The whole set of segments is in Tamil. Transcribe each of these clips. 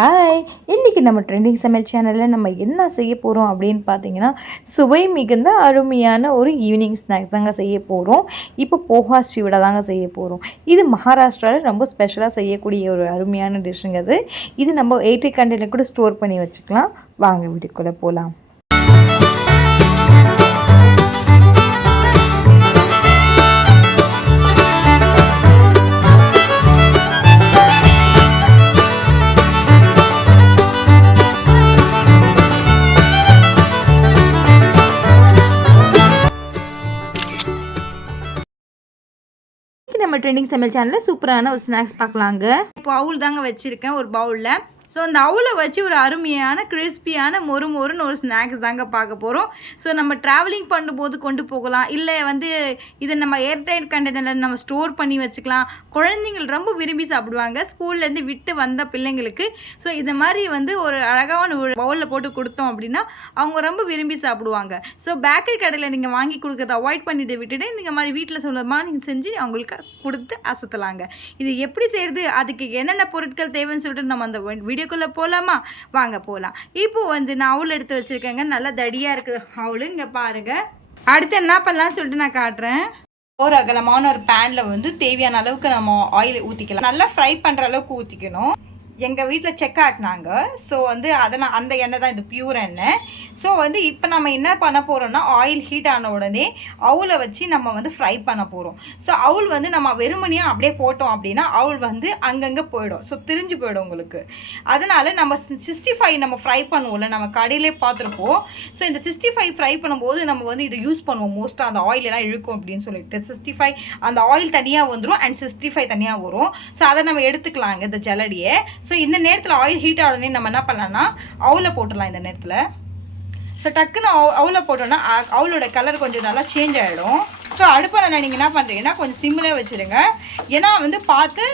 ஹாய்! இன்றைக்கி நம்ம ட்ரெண்டிங் சமையல் சேனலில் நம்ம என்ன செய்ய போகிறோம் அப்படின்னு பார்த்தீங்கன்னா, சுவை மிகுந்த அருமையான ஒரு ஈவினிங் ஸ்நாக்ஸ் தாங்க செய்ய போகிறோம். இப்போ போஹா சிவடா தாங்க செய்ய போகிறோம். இது மகாராஷ்டிராவில் ரொம்ப ஸ்பெஷலாக செய்யக்கூடிய ஒரு அருமையான டிஷ்ஷுங்க அது. இது நம்ம 80 கண்டெய்னர் கூட ஸ்டோர் பண்ணி வச்சுக்கலாம். வாங்க வீட்டுக்குள்ளே போகலாம். நம்ம ட்ரெண்டிங் சமையல் சேனலில் சூப்பரான ஒரு ஸ்நாக்ஸ் பார்க்கலாங்க. இப்போ அவுல் தாங்க வச்சுருக்கேன் ஒரு பவுலில். ஸோ அந்த அவுலை வச்சு ஒரு அருமையான கிறிஸ்பியான மொறுன்னு ஒரு ஸ்நாக்ஸ் தாங்க பார்க்க போகிறோம். ஸோ நம்ம ட்ராவலிங் பண்ணும்போது கொண்டு போகலாம், இல்லை இதை நம்ம ஏர்டைட் கண்டெய்னரில் நம்ம ஸ்டோர் பண்ணி வச்சுக்கலாம். குழந்தைங்கள் ரொம்ப விரும்பி சாப்பிடுவாங்க, ஸ்கூல்லேருந்து விட்டு வந்த பிள்ளைங்களுக்கு. ஸோ இந்த மாதிரி ஒரு அழகான ஒரு பவுலில் போட்டு கொடுத்தோம் அப்படின்னா அவங்க ரொம்ப விரும்பி சாப்பிடுவாங்க. ஸோ பேக்கரி கடையில் நீங்கள் வாங்கி கொடுக்குறத அவாய்ட் பண்ணிட்டு விட்டுட்டு நீங்கள் மாதிரி வீட்டில் சொல்லமாக நீங்கள் செஞ்சு அவங்களுக்கு கொடுத்து அசத்தலாங்க. இது எப்படி செய்கிறது, அதுக்கு என்னென்ன பொருட்கள் தேவைன்னு சொல்லிட்டு நம்ம அந்த வீடியோக்குள்ளே போகலாமா? வாங்க போகலாம். இப்போது நான் அவுல் எடுத்து வச்சுருக்கேங்க. நல்லா தடியாக இருக்குது அவுல். இங்கே பாருங்கள். அடுத்து என்ன பண்ணலாம்னு சொல்லிட்டு நான் காட்டுறேன். ஒரு அகலமான ஒரு பேனில் தேவையான அளவுக்கு நம்ம ஆயில் ஊற்றிக்கலாம். நல்லா ஃப்ரை பண்ணுற அளவுக்கு ஊற்றிக்கணும். எங்கள் வீட்டில் செக் ஆட்டினாங்க. ஸோ அதெல்லாம் அந்த எண்ணெய் தான், இது பியூர் எண்ணெய். ஸோ இப்போ நம்ம என்ன பண்ண போகிறோம்னா, ஆயில் ஹீட் ஆன உடனே அவுலை வச்சு நம்ம ஃப்ரை பண்ண போகிறோம். ஸோ அவுல் நம்ம வெறுமனையாக அப்படியே போட்டோம் அப்படின்னா அவுல் அங்கங்கே போயிடும். ஸோ திரிஞ்சு போயிடும் உங்களுக்கு. அதனால் நம்ம 65 நம்ம ஃப்ரை பண்ணுவோம்ல, நம்ம கடையிலே பார்த்துருப்போம். ஸோ இந்த 65 ஃப்ரை பண்ணும்போது நம்ம இதை யூஸ் பண்ணுவோம். மோஸ்ட்டாக அந்த ஆயில் எல்லாம் இழுக்கும் அப்படின்னு சொல்லிட்டு 65 அந்த ஆயில் தனியாக வந்துடும் அண்ட் 65 தனியாக வரும். ஸோ அதை நம்ம எடுத்துக்கலாங்க இந்த ஜலடியை. ஸோ இந்த நேரத்தில் ஆயில் ஹீட் ஆகணுன்னே நம்ம என்ன பண்ணலாம்னா அவுலை போட்டுடலாம் இந்த நேரத்தில். ஸோ டக்குன்னு அவுலை போட்டோன்னா அவுளோட கலர் கொஞ்சம் நல்லா சேஞ்ச் ஆகிடும். ஸோ அடுப்பில் நீங்கள் என்ன பண்ணுறீங்கன்னா கொஞ்சம் சிம்மில் வச்சுருங்க. ஏன்னா பார்த்து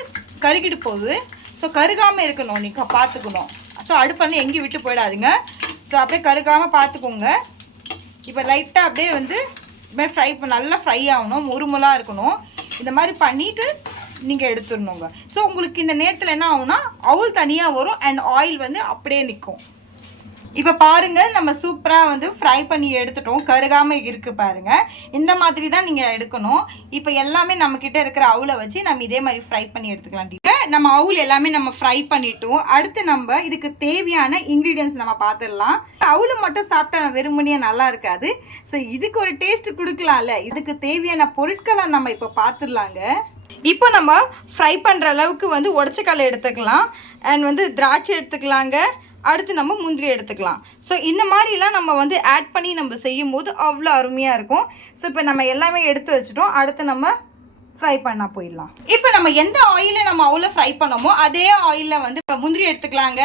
கருகிட்டு போகுது. ஸோ கருகாமல் இருக்கணும், நீங்கள் பார்த்துக்கணும். ஸோ அடுப்பில் எங்கேயும் விட்டு போயிடாதுங்க. ஸோ அப்படியே கருகாமல் பார்த்துக்கோங்க. இப்போ லைட்டாக அப்படியே ஃப்ரை நல்லா ஃப்ரை ஆகணும், முறுமுலாக இருக்கணும். இந்த மாதிரி பண்ணிவிட்டு நீங்கள் எடுத்துடணுங்க. ஸோ உங்களுக்கு இந்த நேரத்தில் என்ன ஆகும்னா அவுல் தனியாக வரும் அண்ட் ஆயில் அப்படியே நிற்கும். இப்போ பாருங்கள், நம்ம சூப்பராக ஃப்ரை பண்ணி எடுத்துட்டோம். கருகாமல் இருக்குது பாருங்கள். இந்த மாதிரி தான் நீங்கள் எடுக்கணும். இப்போ எல்லாமே நம்மக்கிட்ட இருக்கிற அவுலை வச்சு நம்ம இதே மாதிரி ஃப்ரை பண்ணி எடுத்துக்கலாம். நம்ம அவுல் எல்லாமே நம்ம ஃப்ரை பண்ணிட்டோம். அடுத்து நம்ம இதுக்கு தேவையான இன்க்ரீடியன்ஸ் நம்ம பார்த்துடலாம். அவுலை மட்டும் சாப்பிட்டா வெறுமனையாக நல்லா இருக்காது. ஸோ இதுக்கு ஒரு டேஸ்ட் கொடுக்கலாம்ல, இதுக்கு தேவையான பொருட்களை நம்ம இப்போ பார்த்துடலாங்க. இப்போ நம்ம ஃப்ரை பண்ணுற அளவுக்கு உடச்சக்கல்லை எடுத்துக்கலாம் அண்ட் திராட்சை எடுத்துக்கலாங்க. அடுத்து நம்ம முந்திரி எடுத்துக்கலாம். ஸோ இந்த மாதிரிலாம் நம்ம ஆட் பண்ணி நம்ம செய்யும் போது அவ்வளோ அருமையாக இருக்கும். ஸோ இப்போ நம்ம எல்லாமே எடுத்து வச்சுட்டோம். அடுத்து நம்ம ஃப்ரை பண்ணால் போயிடலாம். இப்போ நம்ம எந்த ஆயிலில் நம்ம அவ்வளோ ஃப்ரை பண்ணோமோ அதே ஆயிலில் இப்போ முந்திரி எடுத்துக்கலாங்க.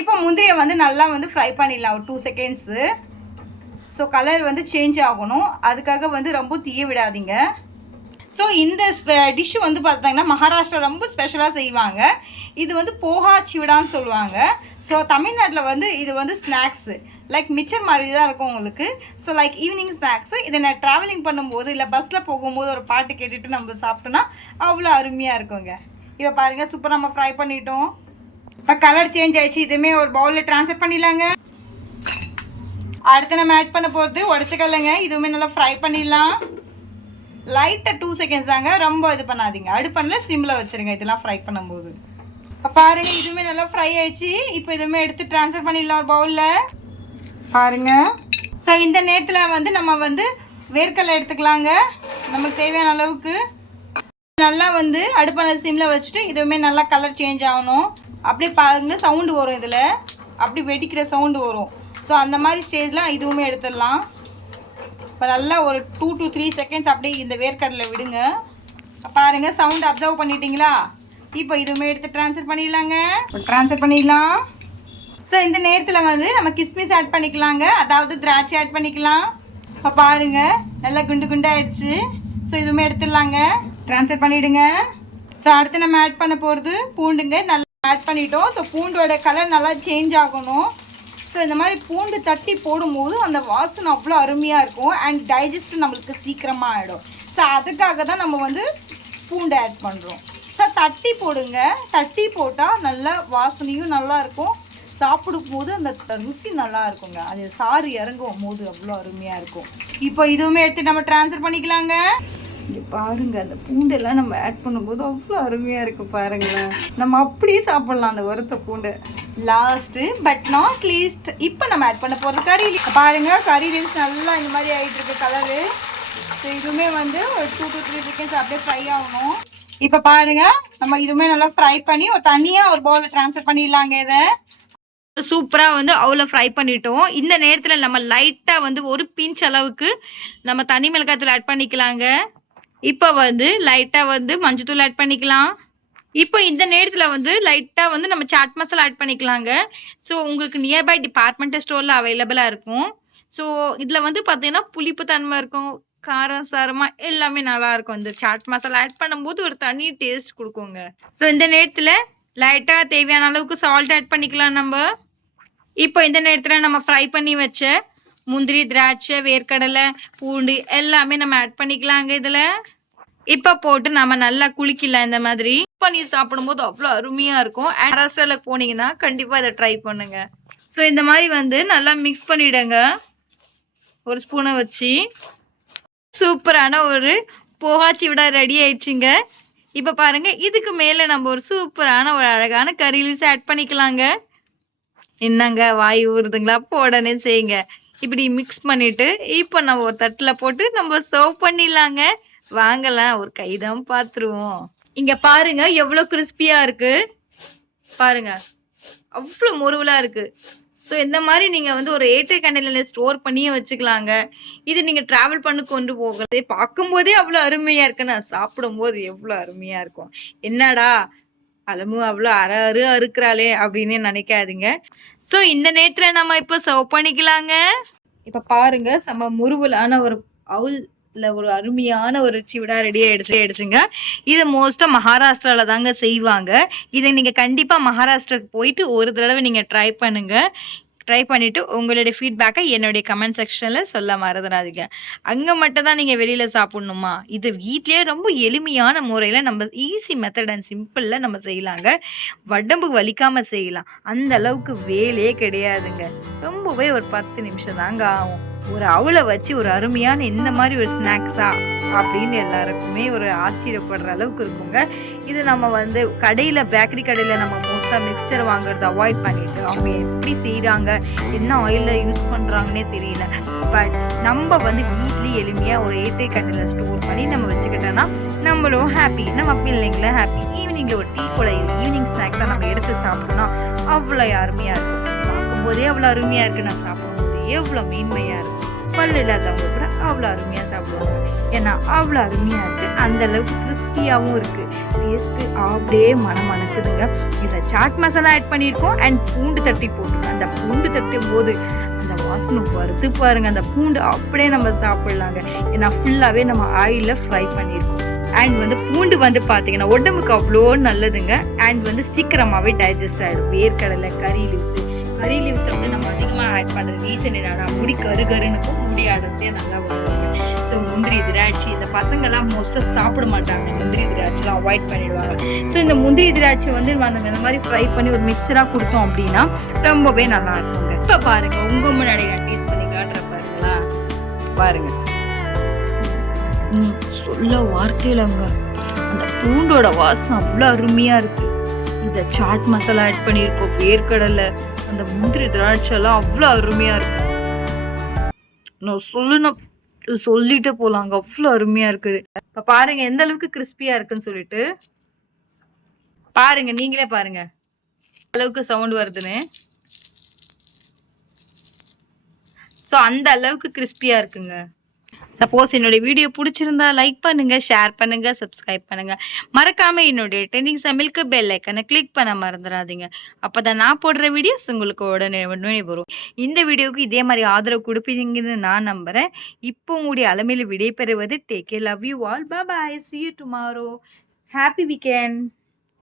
இப்போ முந்திரியை நல்லா ஃப்ரை பண்ணிடலாம் ஒரு 2 செகண்ட்ஸு. ஸோ கலர் சேஞ்ச் ஆகணும். அதுக்காக ரொம்ப தீய விடாதீங்க. ஸோ இந்த டிஷ்ஷு பார்த்தாங்கன்னா மகாராஷ்டிரா ரொம்ப ஸ்பெஷலாக செய்வாங்க. இது போஹா சிவடான்னு சொல்லுவாங்க. ஸோ தமிழ்நாட்டில் இது ஸ்நாக்ஸு லைக் மிச்சர் மாதிரி தான் இருக்கும் உங்களுக்கு. So like evening snacks. இதை நான் ட்ராவலிங் பண்ணும்போது இல்லை பஸ்ஸில் போகும்போது ஒரு பாட்டு கேட்டுட்டு நம்ம சாப்பிட்டோன்னா அவ்வளோ அருமையாக இருக்குங்க. இப்போ பாருங்கள், சூப்பராக நம்ம ஃப்ரை பண்ணிட்டோம். இப்போ கலர் சேஞ்ச் ஆகிடுச்சு. இதுவுமே ஒரு பவுலில் ட்ரான்ஸ்ஃபர் பண்ணிடலாங்க. அடுத்து நம்ம ஆட் பண்ண போகிறது உடச்சக்கல்லைங்க. இதுவுமே நல்லா ஃப்ரை பண்ணிடலாம். லைட்டாக 2 செகண்ட்ஸ் தாங்க, ரொம்ப இது பண்ணாதீங்க. அடுப்பண்ணில் சிம்மில் வச்சுருங்க இதெல்லாம் ஃப்ரை பண்ணும்போது. பாருங்கள், இதுவுமே நல்லா ஃப்ரை ஆயிடுச்சு. இப்போ இதுவுமே எடுத்து ட்ரான்ஸ்ஃபர் பண்ணிடலாம் ஒரு பவுலில். பாருங்கள். ஸோ இந்த நேரத்தில் நம்ம வேர்க்கடலை எடுத்துக்கலாங்க. நமக்கு தேவையான அளவுக்கு. நல்லா அடுப்பண்ணில் சிம்மில் வச்சுட்டு இதுவுமே நல்லா கலர் சேஞ்ச் ஆகணும். அப்படியே பாருங்கள், சவுண்டு வரும், இதில் அப்படி வெடிக்கிற சவுண்டு வரும். ஸோ அந்த மாதிரி ஸ்டேஜில் இதுவுமே எடுத்துடலாம். இப்போ நல்லா ஒரு 2 to 3 செகண்ட்ஸ் அப்படியே இந்த வேர்க்கடலை விடுங்க. பாருங்கள், சவுண்ட் அப்சர்வ் பண்ணிட்டீங்களா? இப்போ இதுவுமே எடுத்து ட்ரான்ஸ்ஃபர் பண்ணிடலாங்க. ட்ரான்ஸ்ஃபர் பண்ணிடலாம். ஸோ இந்த நேரத்தில் நம்ம கிஸ்மிஸ் ஆட் பண்ணிக்கலாங்க, அதாவது திராட்சை ஆட் பண்ணிக்கலாம். இப்போ பாருங்கள், நல்லா குண்டு குண்டாகிடுச்சு. ஸோ இதுவுமே எடுத்துடலாங்க. ட்ரான்ஸ்ஃபர் பண்ணிவிடுங்க. ஸோ அடுத்து நம்ம ஆட் பண்ண போகிறது பூண்டுங்க. நல்லா ஆட் பண்ணிட்டோம். ஸோ பூண்டோட கலர் நல்லா சேஞ்ச் ஆகணும். ஸோ இந்த மாதிரி பூண்டு தட்டி போடும்போது அந்த வாசனை அவ்வளோ அருமையாக இருக்கும் அண்ட் டைஜஸ்ட் நம்மளுக்கு சீக்கிரமாக ஆகிடும். ஸோ அதுக்காக தான் நம்ம பூண்டு ஆட் பண்ணுறோம். ஸோ நல்லா தட்டி போடுங்க. தட்டி போட்டால் நல்லா வாசனையும் நல்லா இருக்கும். சாப்பிடும்போது அந்த ருசி நல்லா இருக்குங்க. அது சாறு இறங்கும் போது அவ்வளோ அருமையாக இருக்கும். இப்போ இதுவுமே எடுத்து நம்ம ட்ரான்ஸ்ஃபர் பண்ணிக்கலாங்க. இங்கே பாருங்கள், அந்த பூண்டெல்லாம் நம்ம ஆட் பண்ணும்போது அவ்வளோ அருமையாக இருக்குது பாருங்களேன். நம்ம அப்படியே சாப்பிட்லாம் அந்த வறுத்த பூண்டு. லாஸ்ட்டு பட் நாட் லீஸ்ட் இப்போ நம்ம ஆட் பண்ண போகிறது கறி லீவ்ஸ். பாருங்கள், கறி லீவ்ஸ் நல்லா இந்த மாதிரி ஆகிட்டு இருக்கு கலரு. ஸோ இதுவுமே வந்து ஒரு 2 to 3 செகண்ட்ஸ் அப்படியே ஃப்ரை ஆகணும். இப்போ பாருங்கள், நம்ம இதுவுமே நல்லா ஃப்ரை பண்ணி ஒரு தனியாக ஒரு பவுலில் ட்ரான்ஸ்ஃபர் பண்ணிடலாங்க. இதை சூப்பராக வந்து அவ்வளோ ஃப்ரை பண்ணிட்டோம். இந்த நேரத்தில் நம்ம லைட்டாக வந்து ஒரு பிஞ்ச் அளவுக்கு நம்ம தனி மிளகாய்த்தூள் ஆட் பண்ணிக்கலாங்க. இப்போ வந்து லைட்டாக வந்து மஞ்சத்தூள் ஆட் பண்ணிக்கலாம். இப்போ இந்த நேரத்தில் வந்து லைட்டாக வந்து நம்ம சாட் மசாலா ஆட் பண்ணிக்கலாங்க. ஸோ உங்களுக்கு நியர்பை டிபார்ட்மெண்டல் ஸ்டோரில் அவைலபிளாக இருக்கும். ஸோ இதில் வந்து பார்த்தீங்கன்னா புளிப்பு தன்மை இருக்கும், காரம் சாரமாக எல்லாமே நல்லாயிருக்கும். இந்த சாட் மசாலா ஆட் பண்ணும்போது ஒரு தனி டேஸ்ட் கொடுக்குங்க. ஸோ இந்த நேரத்தில் லைட்டாக தேவையான அளவுக்கு சால்ட் ஆட் பண்ணிக்கலாம் நம்ம. இப்போ இந்த நேரத்தில் நம்ம ஃப்ரை பண்ணி வச்ச முந்திரி, திராட்சை, வேர்க்கடலை, பூண்டு எல்லாமே நம்ம ஆட் பண்ணிக்கலாங்க இதில். இப்போ போட்டு நம்ம நல்லா குளிக்கலாம். இந்த மாதிரி பண்ணி சாப்பிடும்போது அவ்வளோ அருமையாக இருக்கும். மகாராஷ்டிராவில் போனீங்கன்னா கண்டிப்பாக இதை ட்ரை பண்ணுங்க. ஸோ இந்த மாதிரி வந்து நல்லா மிக்ஸ் பண்ணிவிடுங்க ஒரு ஸ்பூனை வச்சு. சூப்பரான ஒரு போகாச்சி விட ரெடி ஆயிடுச்சுங்க. இப்போ பாருங்கள், இதுக்கு மேலே நம்ம ஒரு சூப்பரான ஒரு அழகான கறி லீவ்ஸ் ஆட் பண்ணிக்கலாங்க. என்னங்க வாய் ஊறுதுங்களா? அப்போ உடனே செய்யுங்க. இப்படி மிக்ஸ் பண்ணிவிட்டு இப்போ நம்ம ஒரு தட்டில் போட்டு நம்ம சர்வ் பண்ணிடலாங்க. வாங்கலாம், ஒரு கைதான் பார்த்துருவோம். இங்கே பாருங்க எவ்வளோ கிறிஸ்பியாக இருக்குது பாருங்க, அவ்வளோ முருவலாக இருக்குது. ஸோ இந்த மாதிரி நீங்கள் வந்து ஒரு ஏர்டைட் கண்டெய்னரில் ஸ்டோர் பண்ணியே வச்சுக்கலாங்க. இது நீங்கள் ட்ராவல் பண்ணி கொண்டு போகிறது பார்க்கும்போதே அவ்வளோ அருமையாக இருக்குன்னு சாப்பிடும்போது எவ்வளோ அருமையாக இருக்கும். என்னடா அலமு அவ்வளோ அறுக்கிறாளே அப்படின்னு நினைக்காதீங்க. ஸோ இந்த நேரத்தில் நம்ம இப்போ சர்வ் பண்ணிக்கலாங்க. இப்போ பாருங்க, செம்ம முருவலான ஒரு அவுல்ல ஒரு அருமையான ஒரு சிவிடா ரெடி ஆயிடுச்சுங்க. இது மோஸ்ட்டாக மகாராஷ்டிராவில் தாங்க செய்வாங்க. இதை நீங்கள் கண்டிப்பாக மகாராஷ்டிராவுக்கு போயிட்டு ஒரு தடவை நீங்கள் ட்ரை பண்ணுங்கள். ட்ரை பண்ணிவிட்டு உங்களுடைய ஃபீட்பேக்கை என்னுடைய கமெண்ட் செக்ஷனில் சொல்ல மறந்துடாதீங்க. அங்கே மட்டும் தான் நீங்கள் வெளியில் சாப்பிட்ணுமா? இது வீட்லேயே ரொம்ப எளிமையான முறையில் நம்ம ஈஸி மெத்தட் அண்ட் சிம்பிளில் நம்ம செய்யலாங்க. உடம்பு வலிக்காமல் செய்யலாம். அந்த அளவுக்கு வேலையே கிடையாதுங்க. ரொம்பவே ஒரு 10 நிமிஷம் தாங்க ஆகும். ஒரு அவளை வச்சு ஒரு அருமையான இந்த மாதிரி ஒரு ஸ்நாக்ஸா அப்படின்னு எல்லாருக்குமே ஒரு ஆச்சரியப்படுற அளவுக்கு இருக்குங்க. இது நம்ம வந்து கடையில், பேக்கரி கடையில் நம்ம மோஸ்ட்டாக மிக்சர் வாங்குறது அவாய்ட் பண்ணிவிட்டு அவங்க எப்படி செய்கிறாங்க, என்ன ஆயிலில் யூஸ் பண்ணுறாங்கன்னே தெரியல. பட் நம்ம வந்து வீட்லேயே எளிமையாக ஒரு ஏர்டைட் கண்டெய்னரில் ஸ்டோர் பண்ணி நம்ம வச்சுக்கிட்டோன்னா நம்மளும் ஹாப்பி, நம்ம பிள்ளைங்களும் ஹாப்பி. ஈவினிங்கில் ஒரு டீ கூட ஈவினிங் ஸ்நாக்ஸாக நம்ம எடுத்து சாப்பிட்டோம்னா அவ்வளோ அருமையாக இருக்கும். பார்க்கும்போதே அவ்வளோ அருமையாக இருக்குது, நான் சாப்பிடும்போது எவ்வளோ மேன்மையாக இருக்கும். பல்லு இல்லாதவங்க கூட அவ்வளோ அருமையாக சாப்பிடுவாங்க. ஏன்னா அவ்வளோ அருமையாக இருக்குது, அந்தளவுக்கு கிறிஸ்பியாகவும் இருக்குது. டேஸ்ட்டு அப்படியே மணக்குதுங்க. இதில் சாட் மசாலா ஆட் பண்ணியிருக்கோம் அண்ட் பூண்டு தட்டி போட்டுருக்கோம். அந்த பூண்டு தட்டும் போது அந்த வாசனை வருது பாருங்கள். அந்த பூண்டு அப்படியே நம்ம சாப்பிட்லாங்க. ஏன்னா ஃபுல்லாகவே நம்ம ஆயிலில் ஃப்ரை பண்ணியிருக்கோம். அண்ட் வந்து பூண்டு வந்து பார்த்தீங்கன்னா உடம்புக்கு அவ்வளோ நல்லதுங்க. அண்ட் வந்து சீக்கிரமாகவே டைஜஸ்ட் ஆகிடும். வேர்க்கடலை, கறி லீவ்ஸில் வந்து நம்ம அதிகமாக ஆட் பண்ணுறது ரீசன் என்னன்னா முடி கருகருனுக்கும் முடி ஆடுறதே நல்லா வருவாங்க. ஸோ முந்திரி, திராட்சை இந்த பசங்கள்லாம் மோஸ்ட்டாக சாப்பிட மாட்டாங்க. முந்திரி திராட்சைலாம் அவாய்ட் பண்ணிடுவாங்க. ஸோ இந்த முந்திரி திராட்சை வந்து நம்ம இந்த மாதிரி ஃப்ரை பண்ணி ஒரு மிக்சராக கொடுத்தோம் அப்படின்னா ரொம்பவே நல்லா இருக்குங்க. இப்போ பாருங்க, உங்கள் முன்னாடி நான் டேஸ்ட் பண்ணி காட்டுறேன் பாருங்களா. பாருங்க, சொல்ல வார்த்தையிலங்க அந்த பூண்டோட வாசனை அவ்வளோ அருமையாக இருக்குது. இதை சாட் மசாலா ஆட் பண்ணியிருக்கோம், வேர்க்கடலை, அந்த முந்திரி திராட்சைலாம் அவ்வளோ அருமையாக இருக்கும். நான் சொல்லிட்டு போகலாங்க, அவ்வளோ அருமையாக இருக்குது. இப்போ பாருங்க எந்த அளவுக்கு கிறிஸ்பியாக இருக்குன்னு சொல்லிட்டு பாருங்க, நீங்களே பாருங்க அளவுக்கு சவுண்ட் வருதுன்னு. ஸோ அந்த அளவுக்கு கிறிஸ்பியாக இருக்குங்க. சப்போஸ் என்னுடைய வீடியோ பிடிச்சிருந்தா லைக் பண்ணுங்கள், ஷேர் பண்ணுங்கள், சப்ஸ்கிரைப் பண்ணுங்கள். மறக்காமல் என்னுடைய ட்ரெண்டிங் சமையலுக்கு பெல் ஐக்கனை கிளிக் பண்ண மறந்துடாதீங்க. அப்போ தான் நான் போடுற வீடியோஸ் உங்களுக்கு உடனே வரும். இந்த வீடியோவுக்கு இதே மாதிரி ஆதரவு கொடுப்பீங்கன்னு நான் நம்புகிறேன். இப்போ உங்களுடைய அலமையில் விடைபெறுவது take care, love you all, bye bye, see you tomorrow, happy weekend.